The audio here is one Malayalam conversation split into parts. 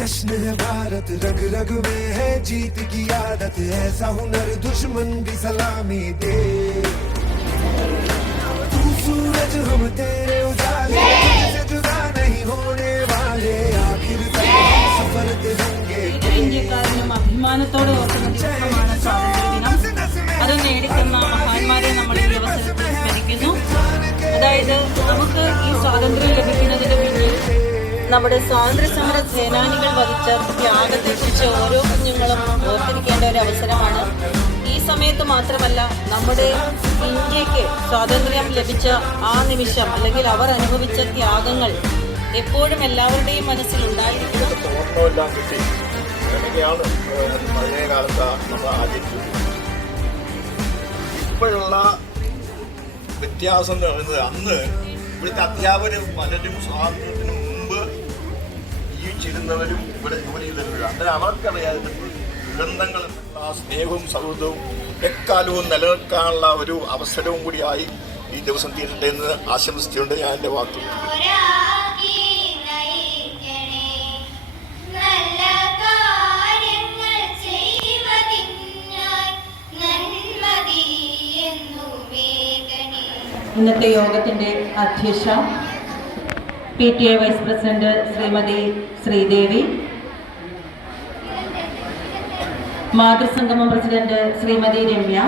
जश्न है भारत, रग रग में है जीत की आदत, ऐसा हुनर दुश्मन भी सलामी दे। तू सूरज हम तेरे उजाले, तुझसे जुदा नहीं होने वाले, आखिर तक हम सफर तिरंगे के। ഇന്ത്യക്കാരനും അഭിമാനത്തോടെ ഓർക്കുന്ന ദിവസമാണ് സ്വാതന്ത്ര്യദിനം. അത് നേടിത്തന്ന മഹാന്മാരെ നമ്മൾ ഈ അവസരത്തിൽ സ്മരിക്കുന്നു. അതായത് നമുക്ക് ഈ സ്വാതന്ത്ര്യം ലഭിക്കുന്നതിന് പിന്നിൽ നമ്മുടെ സ്വാതന്ത്ര്യ സമര സേനാനികൾ വഹിച്ച ത്യാഗത്തെക്കുറിച്ച് ഓരോ കുഞ്ഞുങ്ങളും ഓർത്തിരിക്കേണ്ട ഒരു അവസരമാണ്. ഈ സമയത്ത് മാത്രമല്ല, നമ്മുടെ ഇന്ത്യക്ക് സ്വാതന്ത്ര്യം ലഭിച്ച ആ നിമിഷം അല്ലെങ്കിൽ അവർ അനുഭവിച്ച ത്യാഗങ്ങൾ എപ്പോഴും എല്ലാവരുടെയും മനസ്സിലുണ്ടായിരിക്കും. ഇപ്പോഴുള്ള വ്യത്യാസം എന്ന് പറയുന്നത്, അന്ന് ഇവിടുത്തെ അധ്യാപകരും പലരും സ്വാതന്ത്ര്യത്തിന് മുമ്പ് ജീവിച്ചിരുന്നവരും ഇവിടെ ജോലി ചെയ്തിട്ടുണ്ട്. അങ്ങനെ അവർക്കറിയാതെ ദുരന്തങ്ങളും ആ സ്നേഹവും സൗഹൃദവും എക്കാലവും നിലനിൽക്കാനുള്ള ഒരു അവസരവും കൂടിയായി ഈ ദിവസം തീരട്ടെ എന്ന് ആശംസിച്ചുകൊണ്ട് ഞാൻ എൻ്റെ വാക്ക്. ഇന്നത്തെ യോഗത്തിൻ്റെ അധ്യക്ഷ PTA vice president Shrimati Sreedevi, മാതൃസംഗമം പ്രസിഡന്റ് ശ്രീമതി രമ്യ.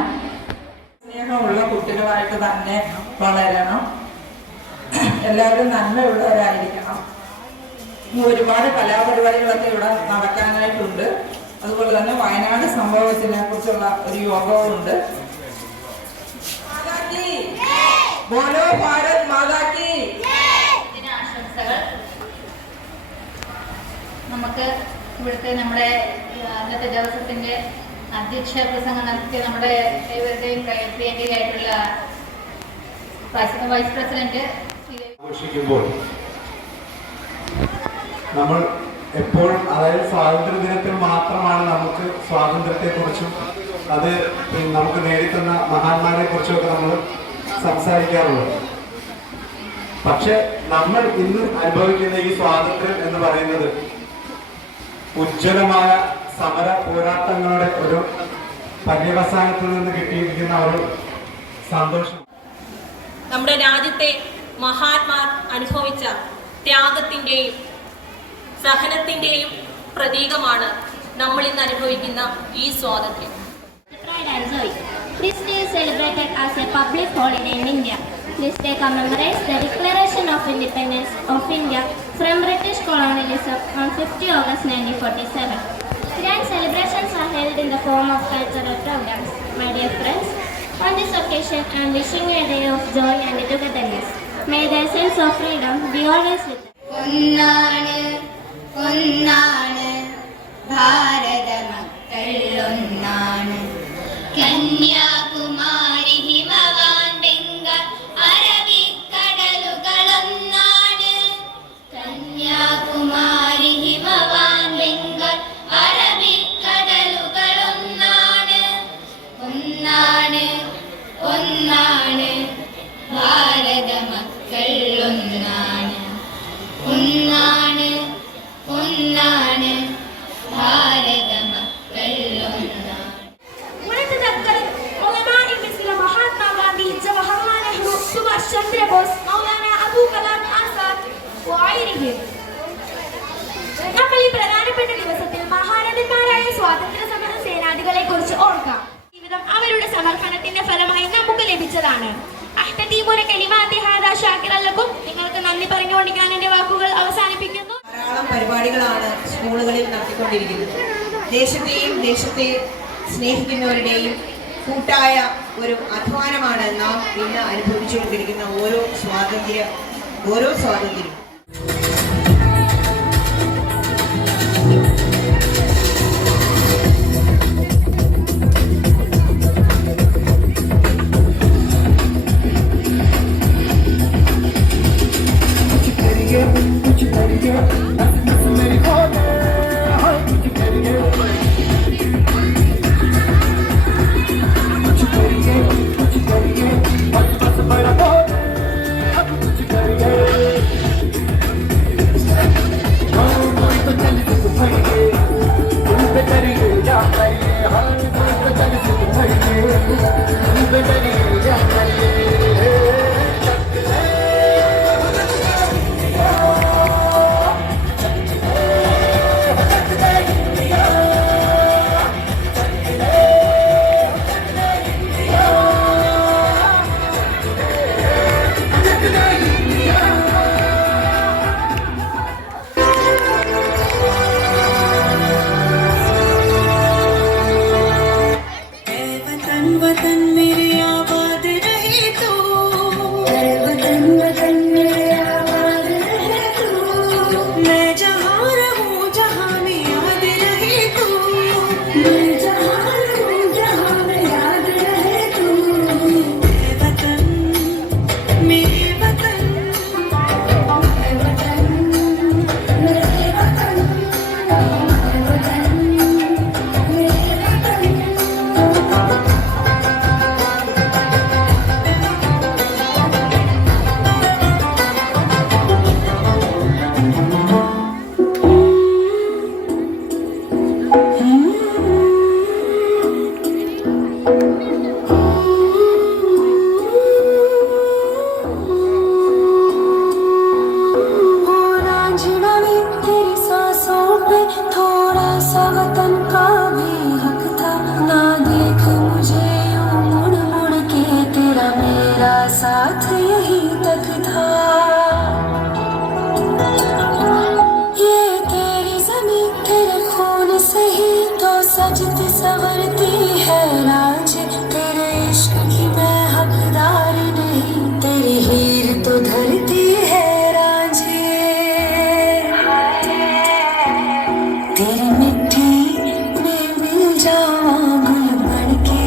സ്നേഹമുള്ള കുട്ടികളായിട്ട് തന്നെ വളരണം, എല്ലാവരും നന്മയുള്ളവരായിരിക്കണം. ഒരുപാട് കലാപരിപാടികളൊക്കെ ഇവിടെ നടക്കാനായിട്ടുണ്ട്. അതുപോലെ തന്നെ വയനാട് സംഭവത്തിനെ കുറിച്ചുള്ള ഒരു യോഗവുമുണ്ട്. ബോലോ ഭാരത് മാതാ കി. നമുക്ക് ഇവിടുത്തെ നമ്മുടെ അന്നത്തെ ദിവസത്തിന്റെ അധ്യക്ഷ പ്രസംഗം നടത്തിയ നമ്മുടെ ഏവരുടെയും പ്രിയങ്കയായിട്ടുള്ള വൈസ് പ്രസിഡന്റ് ആഘോഷിക്കുമ്പോൾ നമ്മൾ എപ്പോഴും, അതായത് സ്വാതന്ത്ര്യ ദിനത്തിൽ മാത്രമാണ് നമുക്ക് സ്വാതന്ത്ര്യത്തെക്കുറിച്ചും അത് നമുക്ക് നേടിത്തന്ന മഹാന്മാരെ കുറിച്ചുമൊക്കെ നമ്മൾ സംസാരിക്കാറുള്ളത്. പക്ഷെ നമ്മൾ ഇന്ന് അനുഭവിക്കുന്ന ഈ സ്വാതന്ത്ര്യം എന്ന് പറയുന്നത് ഉജ്ജ്വലമായ സമര പോരാട്ടങ്ങളുടെ ഒരു പര്യവസാനത്തിൽ നിന്ന് കിട്ടിയിരിക്കുന്ന ഒരു സന്തോഷം. നമ്മുടെ രാജ്യത്തെ മഹാന്മാർ അനുഭവിച്ച ത്യാഗത്തിൻ്റെയും സഹനത്തിൻ്റെയും പ്രതീകമാണ് നമ്മൾ ഇന്ന് അനുഭവിക്കുന്ന ഈ സ്വാതന്ത്ര്യം. This day is celebrated as a public holiday in India. This day commemorates the declaration of independence of India from British colonialism on 50 August 1947. Grand celebrations are held in the form of cultural programs. My dear friends, on this occasion I am wishing you a day of joy and togetherness. May the sense of freedom be always with us. ഒന്നാണ് ഒന്നാണ് ഭാരത മക്കൾ ഒന്നാണ്, കന്യാകുമാരി ഹിമവാൻ ബംഗാൾ അറബിക്കടലുകളൊന്നാണ്, കന്യാകുമാരി ഹിമവാൻ ബംഗാൾ അറബിക്കടലുകളൊന്നാണ്, ഒന്നാണ് ഒന്നാണ് ഭാരത മക്കൾ ഒന്നാണ്, ഒന്നാണ് ഒന്നാണ് ഭാരത മക്കൾ ഒന്നാണ്. ജവഹർലാൽ നെഹ്റു, സുഭാഷ് ചന്ദ്രബോസ്, മൗലാന അബുൽ കലാം ആസാദ്. നമ്മൾ ഈ പ്രധാനപ്പെട്ട ദിവസത്തിൽ മഹാരഥന്മാരായ സ്വാതന്ത്ര്യ സമര സേനാനികളെ കുറിച്ച് ഓർക്കാം. ജീവിതം അവരുടെ സമർപ്പണത്തിന്റെ ഫലമായി നമുക്ക് ലഭിച്ചതാണ്. നിങ്ങൾക്ക് നന്ദി പറഞ്ഞുകൊണ്ട് ഞാൻ എന്റെ വാക്കുകൾ അവസാനിപ്പിക്കുന്നു. ധാരാളം പരിപാടികളാണ് സ്കൂളുകളിൽ നടത്തിക്കൊണ്ടിരിക്കുന്നത്. ദേശത്തെയും ദേശത്തെ സ്നേഹിക്കുന്നവരുടെയും കൂട്ടായ ഒരു അധ്വാനമാണ് നാം ഇന്ന് അനുഭവിച്ചുകൊണ്ടിരിക്കുന്ന ഓരോ സ്വാതന്ത്ര്യം. वतन मेरे आबाद रहे तू, वतन वतन मेरे आबाद रहे तू, मैं जहाँ रहूँ जहाँ में याद रहे तू, मैं जहाँ रहूँ जहाँ में याद रहे तू, मेरे वतन मेरे वतन मेरे वतन मेरे वतन मेरे वतन मेरे वतन। तेरी सांसों पे थोड़ा सा वतन का भी हक था, ना देख मुझे यूं मुड़ मुड़ के, तेरा मेरा साथ यहीं तक था। ये तेरी ज़मीं तेरे खून से ही तो सजती संवरती है राज, तेरे इश्क की मैं हकदार नहीं, तेरी हीर तो धरती है रांझे। तेरी मिट्टी में मिल जावां गुल बन के,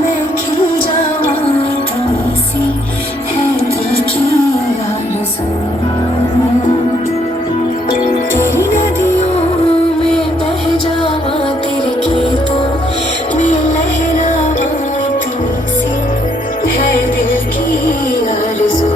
मैं खिल जावां, इतनी सी है दिल की आरज़ू। तेरी नदियों में बह जावां, तेरे खेतों में लहरावां, इतनी सी है दिल की आरज़ू।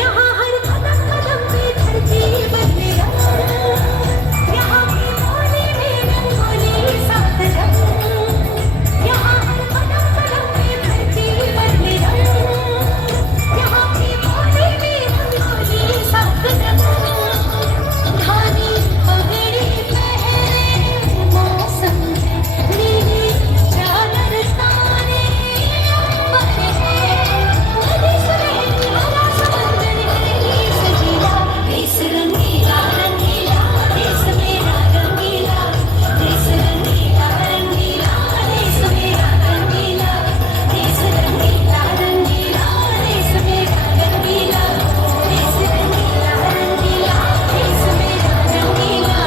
यहाँ हर कदम कदम पे धरती बदले रंग, यहाँ की बोली में रंगोली सात रंग, यहाँ हर कदम कदम पे धरती बदले रंग, यहाँ की बोली में रंगोली सात रंग। धानी पगड़ी पहने मौसम है, नीली चादर ताने अंबर है, नदी समेत हरा समंदर है सजीला, देश रंगीला रंगीला, देश मेरा रंगीला, देश रंगीला रंगीला, देश मेरा रंगीला, देश रंगीला रंगीला, देश मेरा रंगीला, देश रंगीला रंगीला, देश मेरा रंगीला।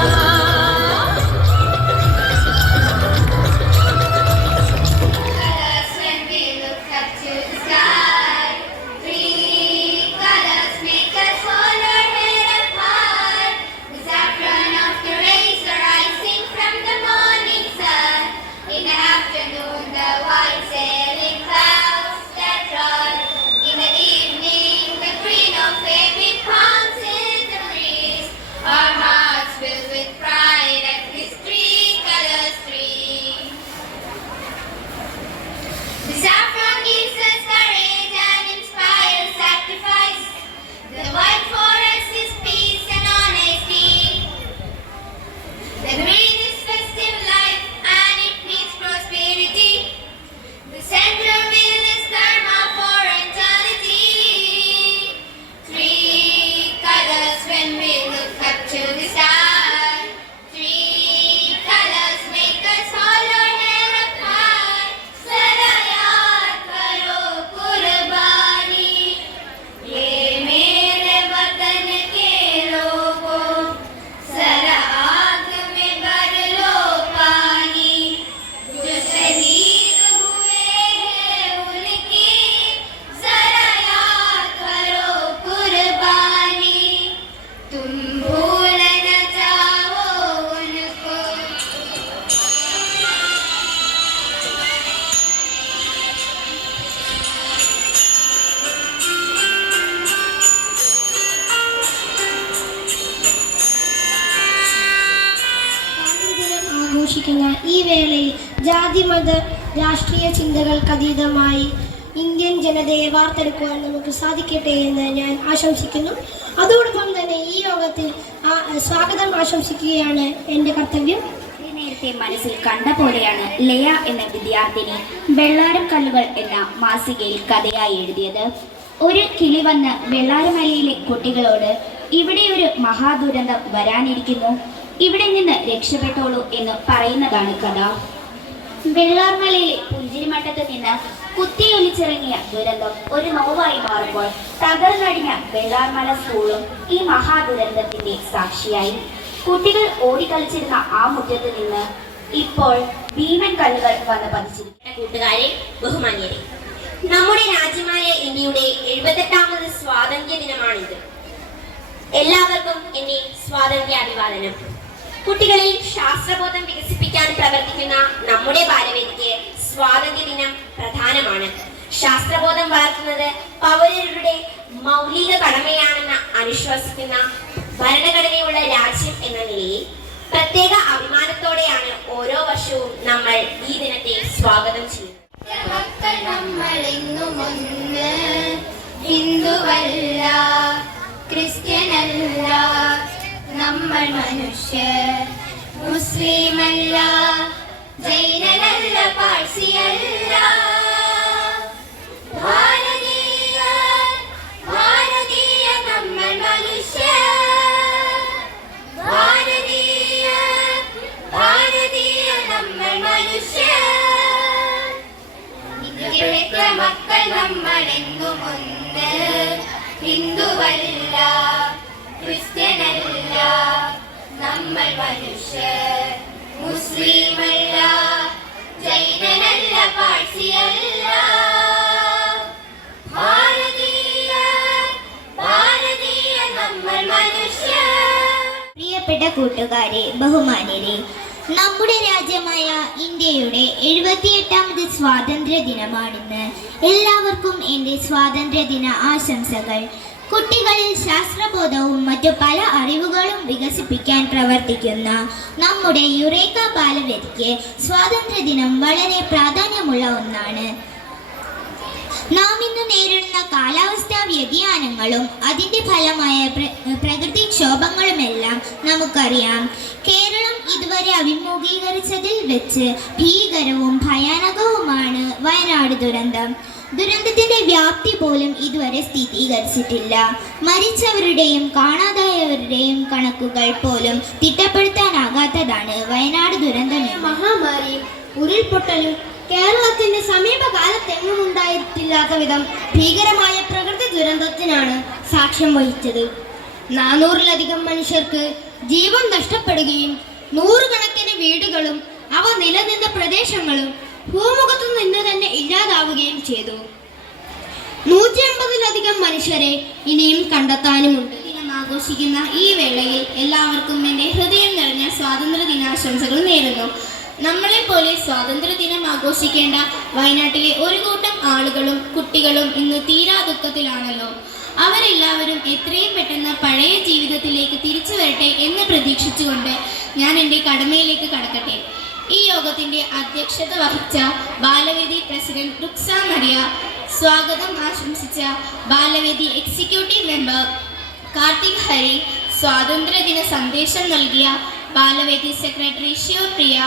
Colors when we look up to the sky. Three colors make us hold our head up high. The saffron of the rays are rising from the morning sun. In the afternoon, the white sailing clouds that run. In the evening, the green of baby palms in the breeze. Our hearts filled with pride at this three colors tree. The saffron gives us courage and inspires sacrifice. The white forest is peace and honesty. The green is festive life and it means prosperity. The center wheel is dharma for eternity. Three colors when we look up to the sky. Three colors make us hold our head up high. Zara yaad karo कुर्बानी, ये मेरे वतन के लोगों, जरा आग में भर लो पानी, जो शहीद हुए हैं उनकी, जरा याद करो कुर्बानी, तुम भूल न जाओ उनको। സ്വാതന്ത്ര്യം ആഘോഷിക്കുന്ന ഈ വേളയിൽ ജാതിമത രാഷ്ട്രീയ ചിന്തകൾക്കതീതമായി ഇന്ത്യൻ ജനതയെ വാർത്തെടുക്കുവാൻ നമുക്ക് സാധിക്കട്ടെ എന്ന് ഞാൻ ആശംസിക്കുന്നു. അതോടൊപ്പം തന്നെ ഈ യോഗത്തിൽ സ്വാഗതം ആശംസിക്കുകയാണ് എൻ്റെ കർത്തവ്യം. നേരത്തെ മനസ്സിൽ കണ്ട പോലെയാണ് ലയ എന്ന വിദ്യാർത്ഥിനി വെള്ളാരം കല്ലുകൾ എന്ന മാസികയിൽ കഥയായി എഴുതിയത്. ഒരു കിളി വന്ന് വെള്ളാരമലയിലെ കുട്ടികളോട് ഇവിടെ ഒരു മഹാദുരന്തം വരാനിരിക്കുന്നു, ഇവിടെ നിന്ന് രക്ഷപ്പെട്ടോളൂ എന്ന് പറയുന്നതാണ് കഥ. വെള്ളാർമലയിലെ പുഞ്ചിരിമട്ടത്ത് നിന്ന് കുത്തിയൊലിച്ചിറങ്ങിയ ദുരന്തം ഒരു നോവായി മാറുമ്പോൾ തകർന്നടിഞ്ഞ വെള്ളാർമല സ്കൂളും ഈ മഹാദുരന്തത്തിന്റെ സാക്ഷിയായി. കുട്ടികൾ ഓടിക്കളിച്ചിരുന്ന ആ മുറ്റത്ത് നിന്ന് ഇപ്പോൾ ഭീമൻ കല്ലുകൾ വന്ന് പതിച്ചിരിക്കുന്നു. കൂട്ടുകാരെ, ബഹുമാന്യരെ, നമ്മുടെ രാജ്യമായ ഇന്ത്യയുടെ 78ാമത് സ്വാതന്ത്ര്യ ദിനമാണിത്. എല്ലാവർക്കും എന്റെ സ്വാതന്ത്ര്യ അഭിവാദനം. കുട്ടികളിൽ ശാസ്ത്രബോധം വികസിപ്പിക്കാൻ പ്രവർത്തിക്കുന്ന നമ്മുടെ ബാലവേദിക്ക് സ്വാതന്ത്ര്യ ദിനം പ്രധാനമാണ്. ശാസ്ത്രബോധം വളർത്തുന്നത് പൗരരുടെ മൗലിക കടമയാണെന്ന് അനുശ്വസിക്കുന്ന ഭരണഘടനയുള്ള രാജ്യം എന്ന നിലയിൽ പ്രത്യേക അഭിമാനത്തോടെയാണ് ഓരോ വർഷവും നമ്മൾ ഈ ദിനത്തെ സ്വാഗതം ചെയ്യുന്നത്. മക്കൾ നമ്മളെങ്ങും ഒന്ന്, ഹിന്ദുവല്ല ക്രിസ്ത്യനല്ല, നമ്മൾ മനുഷ്യർ. മുസ്ലിമല്ല, ജൈനനല്ല, പാഴ്സിയല്ല, ഭാരതീയ ഭാരതീയ നമ്മൾ മനുഷ്യർ. ഭാരതീയ ഭാരതീയ നമ്മൾ മനുഷ്യർ. ഇന്ത്യയുടെ മക്കൾ നമ്മളെങ്ങും ഒന്ന്, ഹിന്ദുവല്ല ക്രിസ്ത്യനല്ല, നമ്മൾ മനുഷ്യർ. മുസ്ലിമല്ല, ജൈനനല്ല, പാഴ്സിയല്ല, ഭാരതീയ ഭാരതീയ നമ്മൾ മനുഷ്യർ. പ്രിയപ്പെട്ട കൂട്ടുകാരെ, ബഹുമാന്യരെ, നമ്മുടെ രാജ്യമായ ഇന്ത്യയുടെ 78ാമത് സ്വാതന്ത്ര്യ ദിനമാണിന്ന്. എല്ലാവർക്കും എൻ്റെ സ്വാതന്ത്ര്യ ദിന ആശംസകൾ. കുട്ടികളിൽ ശാസ്ത്രബോധവും മറ്റു പല അറിവുകളും വികസിപ്പിക്കാൻ പ്രവർത്തിക്കുന്ന നമ്മുടെ യുറേക്ക ബാലവേദിക്ക് സ്വാതന്ത്ര്യദിനം വളരെ പ്രാധാന്യമുള്ള ഒന്നാണ്. നാം ഇന്ന് നേരിടുന്ന കാലാവസ്ഥാ വ്യതിയാനങ്ങളും അതിൻ്റെ ഫലമായ പ്രകൃതിക്ഷോഭങ്ങളുമെല്ലാം നമുക്കറിയാം. കേരളം ഇതുവരെ അഭിമുഖീകരിച്ചതിൽ വെച്ച് ഭീകരവും ഭയാനകവുമാണ് വയനാട് ദുരന്തം. ദുരന്തത്തിന്റെ വ്യാപ്തി പോലും ഇതുവരെ സ്ഥിരീകരിച്ചിട്ടില്ല. മരിച്ചവരുടെയും കാണാതായവരുടെയും കണക്കുകൾ പോലും തിട്ടപ്പെടുത്താനാകാത്തതാണ് വയനാട് ദുരന്തം. മഹാമാരിയും ഉരുൾപൊട്ടലും കേരളത്തിന്റെ സമീപകാലത്തെങ്ങും ഉണ്ടായിട്ടില്ലാത്ത വിധം ഭീകരമായ പ്രകൃതി ദുരന്തത്തിനാണ് സാക്ഷ്യം വഹിച്ചത്. 400-ലധികം മനുഷ്യർക്ക് ജീവൻ നഷ്ടപ്പെടുകയും നൂറുകണക്കിന് വീടുകളും അവ നിലനിന്ന പ്രദേശങ്ങളും ഭൂമുഖത്തു നിന്ന് തന്നെ ഇല്ലാതാവുകയും ചെയ്തു. 180-ലധികം മനുഷ്യരെ ഇനിയും കണ്ടെത്താനുമുണ്ട്. ദിനം ആഘോഷിക്കുന്ന ഈ വേളയിൽ എല്ലാവർക്കും എൻ്റെ ഹൃദയം നിറഞ്ഞ സ്വാതന്ത്ര്യ ദിനാശംസകൾ നേരുന്നു. നമ്മളെപ്പോലെ സ്വാതന്ത്ര്യദിനം ആഘോഷിക്കേണ്ട വയനാട്ടിലെ ഒരു കൂട്ടം ആളുകളും കുട്ടികളും ഇന്ന് തീരാ ദുഃഖത്തിലാണല്ലോ. അവരെല്ലാവരും എത്രയും പെട്ടെന്ന് പഴയ ജീവിതത്തിലേക്ക് തിരിച്ചു വരട്ടെ എന്ന് പ്രതീക്ഷിച്ചുകൊണ്ട് ഞാൻ എൻ്റെ കടമയിലേക്ക് കടക്കട്ടെ. ഈ യോഗത്തിൻ്റെ അധ്യക്ഷത വഹിച്ച ബാലവേദി പ്രസിഡന്റ് റുക്സ മരിയ, സ്വാഗതം ആശംസിച്ച ബാലവേദി എക്സിക്യൂട്ടീവ് മെമ്പർ കാർത്തിക് ഹരി, സ്വാതന്ത്ര്യദിന സന്ദേശം നൽകിയ ബാലവേദി സെക്രട്ടറി ശിവപ്രിയ,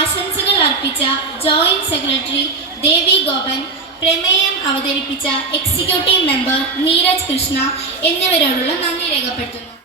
ആശംസകൾ അർപ്പിച്ച ജോയിന്റ് സെക്രട്ടറി ദേവി ഗോപൻ, പ്രമേയം അവതരിപ്പിച്ച എക്സിക്യൂട്ടീവ് മെമ്പർ നീരജ് കൃഷ്ണ എന്നിവരോടുള്ള നന്ദി രേഖപ്പെടുത്തുന്നു.